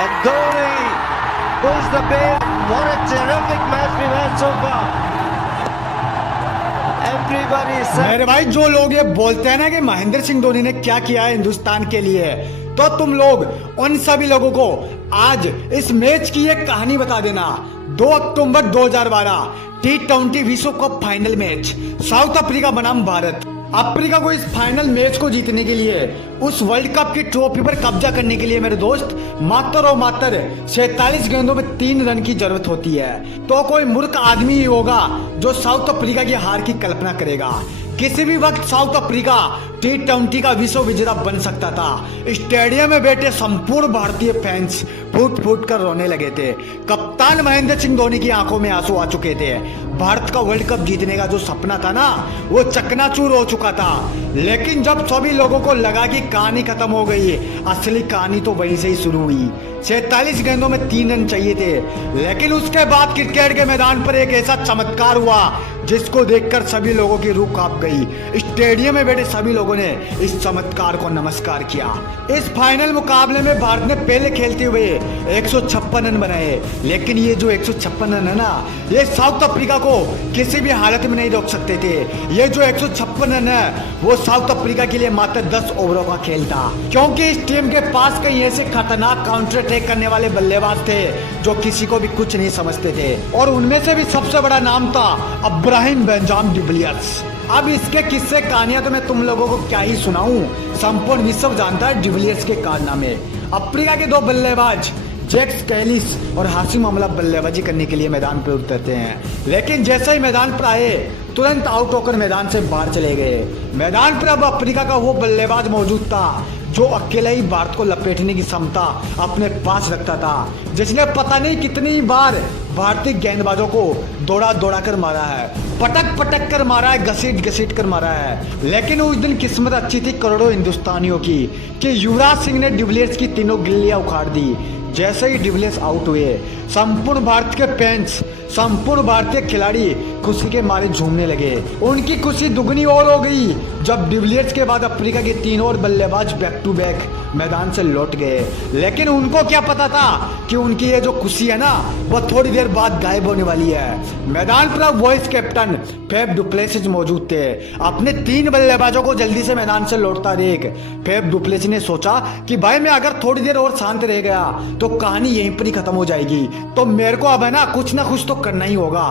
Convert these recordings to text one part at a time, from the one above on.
And Dhoni pulls the bait. What a terrific match we've had so far. Everybody is मेरे भाई, जो लोग ये बोलते हैं ना कि महेंद्र सिंह धोनी ने क्या किया है हिंदुस्तान के लिए, तो तुम लोग उन सभी लोगों को आज इस मैच की एक कहानी बता देना। 2 अक्टूबर 2012 T20 विश्व cup final match, south Africa बनाम भारत। अफ्रीका को इस फाइनल मैच को जीतने के लिए, उस वर्ल्ड कप की ट्रॉफी पर कब्जा करने के लिए मेरे दोस्त मात्र और मात्र 47 गेंदों में 3 रन की जरूरत होती है। तो कोई मूर्ख आदमी ही होगा जो साउथ अफ्रीका की हार की कल्पना करेगा। किसी भी वक्त साउथ अफ्रीका T20 का विश्व विजेता बन सकता था। स्टेडियम में बैठे संपूर्ण भारतीय फैंस फूट फूट कर रोने लगे थे। कप्तान महेंद्र सिंह धोनी की आंखों में आंसू आ चुके थे। भारत का वर्ल्ड कप जीतने का जो सपना था ना, वो चकनाचूर हो चुका था। लेकिन जब सभी लोगों को लगा कि कहानी खत्म हो गई, असली कहानी तो वहीं से ही शुरू हुई। 47 गेंदों में 3 रन चाहिए थे, लेकिन उसके बाद क्रिकेट के मैदान पर एक ऐसा चमत्कार हुआ जिसको देखकर सभी लोगों की रूह कांप गई। स्टेडियम में बैठे सभी लोगों ने इस चमत्कार को नमस्कार किया। इस फाइनल मुकाबले में भारत ने पहले खेलते हुए 156 रन बनाए, लेकिन ये जो 156 रन है ना, ये साउथ अफ्रीका को किसी भी हालत में नहीं रोक सकते थे। ये जो 156 रन है, वो साउथ अफ्रीका के लिए मात्र 10 ओवरों का खेल था, क्योंकि इस टीम के पास कई ऐसे खतरनाक काउंटर अटैक करने वाले बल्लेबाज थे जो किसी को भी कुछ नहीं समझते थे, और उनमें से भी सबसे बड़ा नाम था अब्राहिम बेंजामिन डिविलियर्स। अब इसके किस्से कहानियां तो मैं तुम लोगों को क्या ही सुनाऊं, संपूर्ण विश्व जानता है डिविलियर्स के कारनामे। अफ्रीका के 2 बल्लेबाज जैक्स कैलिस और हाशिम अमला बल्लेबाजी करने के लिए मैदान पर उतरते हैं, लेकिन जैसे ही मैदान पर आए तुरंत आउट होकर मैदान से बाहर चले गए। मैदान पर अब अफ्रीका का वो बल्लेबाज मौजूद था जो अकेले ही भारत को लपेटने की क्षमता अपने पास रखता था, जिसने पता नहीं कितनी बार भारतीय गेंदबाजों को दौड़ा दौड़ा कर मारा है, पटक पटक कर मारा है, घसीट घसीट कर मारा है। लेकिन उस दिन किस्मत अच्छी थी करोड़ों हिंदुस्तानियों की कि युवराज सिंह ने डिविलियर्स की तीनों गिल्लियां उखाड़ दी। जैसे ही डिविलियर्स आउट हुए, संपूर्ण भारत के फैंस, संपूर्ण भारतीय खिलाड़ी खुशी के मारे झूमने लगे। उनकी खुशी दुगनी और हो गई जब डिविलियर्स के बाद अफ्रीका के 3 और बल्लेबाज बैक टू बैक मैदान से लौट गए। लेकिन उनको क्या पता था कि उनकी ये जो खुशी है ना, वो थोड़ी देर बाद गायब होने वाली है। मैदान पर vice captain Faf du Plessis मौजूद थे। अपने 3 बल्लेबाजों को जल्दी से मैदान से लौटता देख फेफ डु प्लेसिस ने सोचा कि भाई मैं अगर थोड़ी देर और शांत रह गया तो कहानी यहीं पर ही खत्म हो जाएगी, तो मेरे को अब है ना कुछ ना कुछ तो करना ही होगा।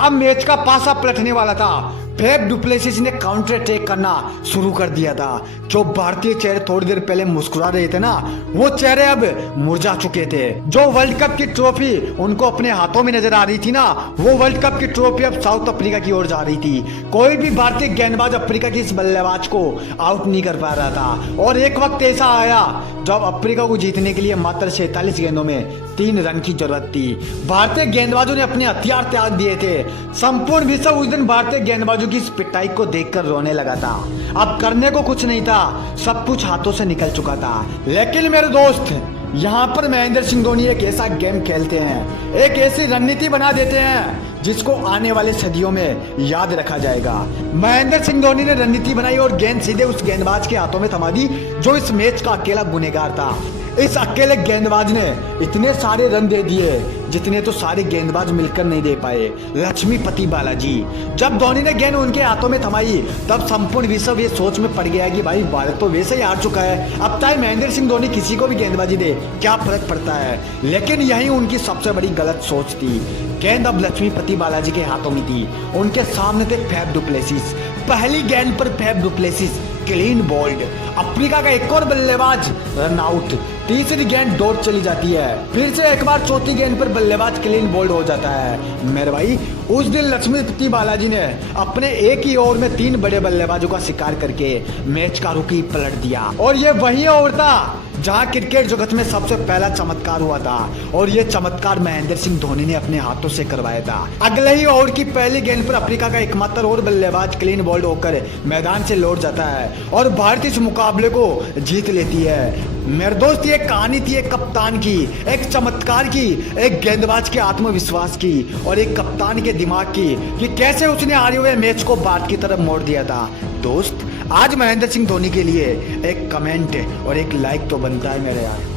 अब मैच का पासा पलटने वाला था। फेफ डु प्लेसिस ने काउंटर अटैक करना शुरू कर दिया था। जो भारतीय चेहरे थोड़ी देर पहले मुस्कुरा रहे थे ना, वो चेहरे अब मुरझा चुके थे। जो वर्ल्ड कप की ट्रॉफी उनको अपने हाथों में नजर आ रही थी ना, वो वर्ल्ड कप की ट्रॉफी अब साउथ अफ्रीका की ओर जा रही थी। कोई भी भारतीय गेंदबाज अफ्रीका के इस बल्लेबाज को आउट नहीं कर पा रहा था। और एक वक्त ऐसा आया जब अफ्रीका को जीतने के लिए मात्र 46 गेंदों में 3 रन की जरूरत थी। भारतीय गेंदबाजों ने अपने हथियार त्याग दिए थे। संपूर्ण विश्व उस दिन भारतीय गेंदबाजों की इस पिटाई को देखकर रोने लगा था। अब करने को कुछ नहीं था, सब कुछ हाथों से निकल चुका था। लेकिन मेरे दोस्त, यहाँ पर महेंद्र सिंह धोनी एक ऐसा गेम खेलते हैं, एक ऐसी रणनीति बना देते हैं जिसको आने वाले सदियों में याद रखा जाएगा। महेंद्र सिंह धोनी ने रणनीति बनाई और गेंद सीधे उस गेंदबाज के हाथों में थमा दी जो इस मैच का अकेला गुनहगार था। इस अकेले गेंदबाज ने इतने सारे रन दे दिए जितने तो सारे गेंदबाज मिलकर नहीं दे पाए। लक्ष्मीपति बालाजी। जब धोनी ने गेंद उनके हाथों में थमाई, तब संपूर्ण विश्व ये सोच में पड़ गया कि भाई भारत तो वैसे ही हार चुका है, अब चाहे महेंद्र सिंह धोनी किसी को भी गेंदबाजी दे क्या फर्क पड़ता है। लेकिन यही उनकी सबसे बड़ी गलत सोच थी। गेंद अब लक्ष्मीपति बालाजी के हाथों में थी। उनके सामने थे फेफ डु प्लेसिस। पहली गेंद पर Faf du Plessis clean bowled. Africa का एक और बल्लेबाज रन आउट। तीसरी गेंद डॉट चली जाती है। फिर से एक बार चौथी गेंद पर बल्लेबाज क्लीन बोल्ड हो जाता है। मेरे भाई, उस दिन लक्ष्मीपति बालाजी ने अपने एक ही ओवर में 3 बड़े बल्लेबाजों का शिकार करके मैच का रुख ही पलट दिया। और ये वही ओवर था जहां क्रिकेट जगत में सबसे पहला चमत्कार हुआ था, और ये चमत्कार महेंद्र सिंह धोनी ने अपने हाथों से करवाया था। अगले ही ओवर की पहली गेंद पर अफ्रीका का एकमात्र और बल्लेबाज क्लीन बोल्ड होकर मैदान से लौट जाता है और भारत इस मुकाबले को जीत लेती है। मेरे दोस्त, ये कहानी थी एक कप्तान की, एक चमत्कार की, एक गेंदबाज के आत्मविश्वास की और एक कप्तान के दिमाग की, कि कैसे उसने हारे हुए मैच को भारत की तरफ मोड़ दिया था। दोस्त, आज महेंद्र सिंह धोनी के लिए एक कमेंट और एक लाइक तो बनता है मेरे यार।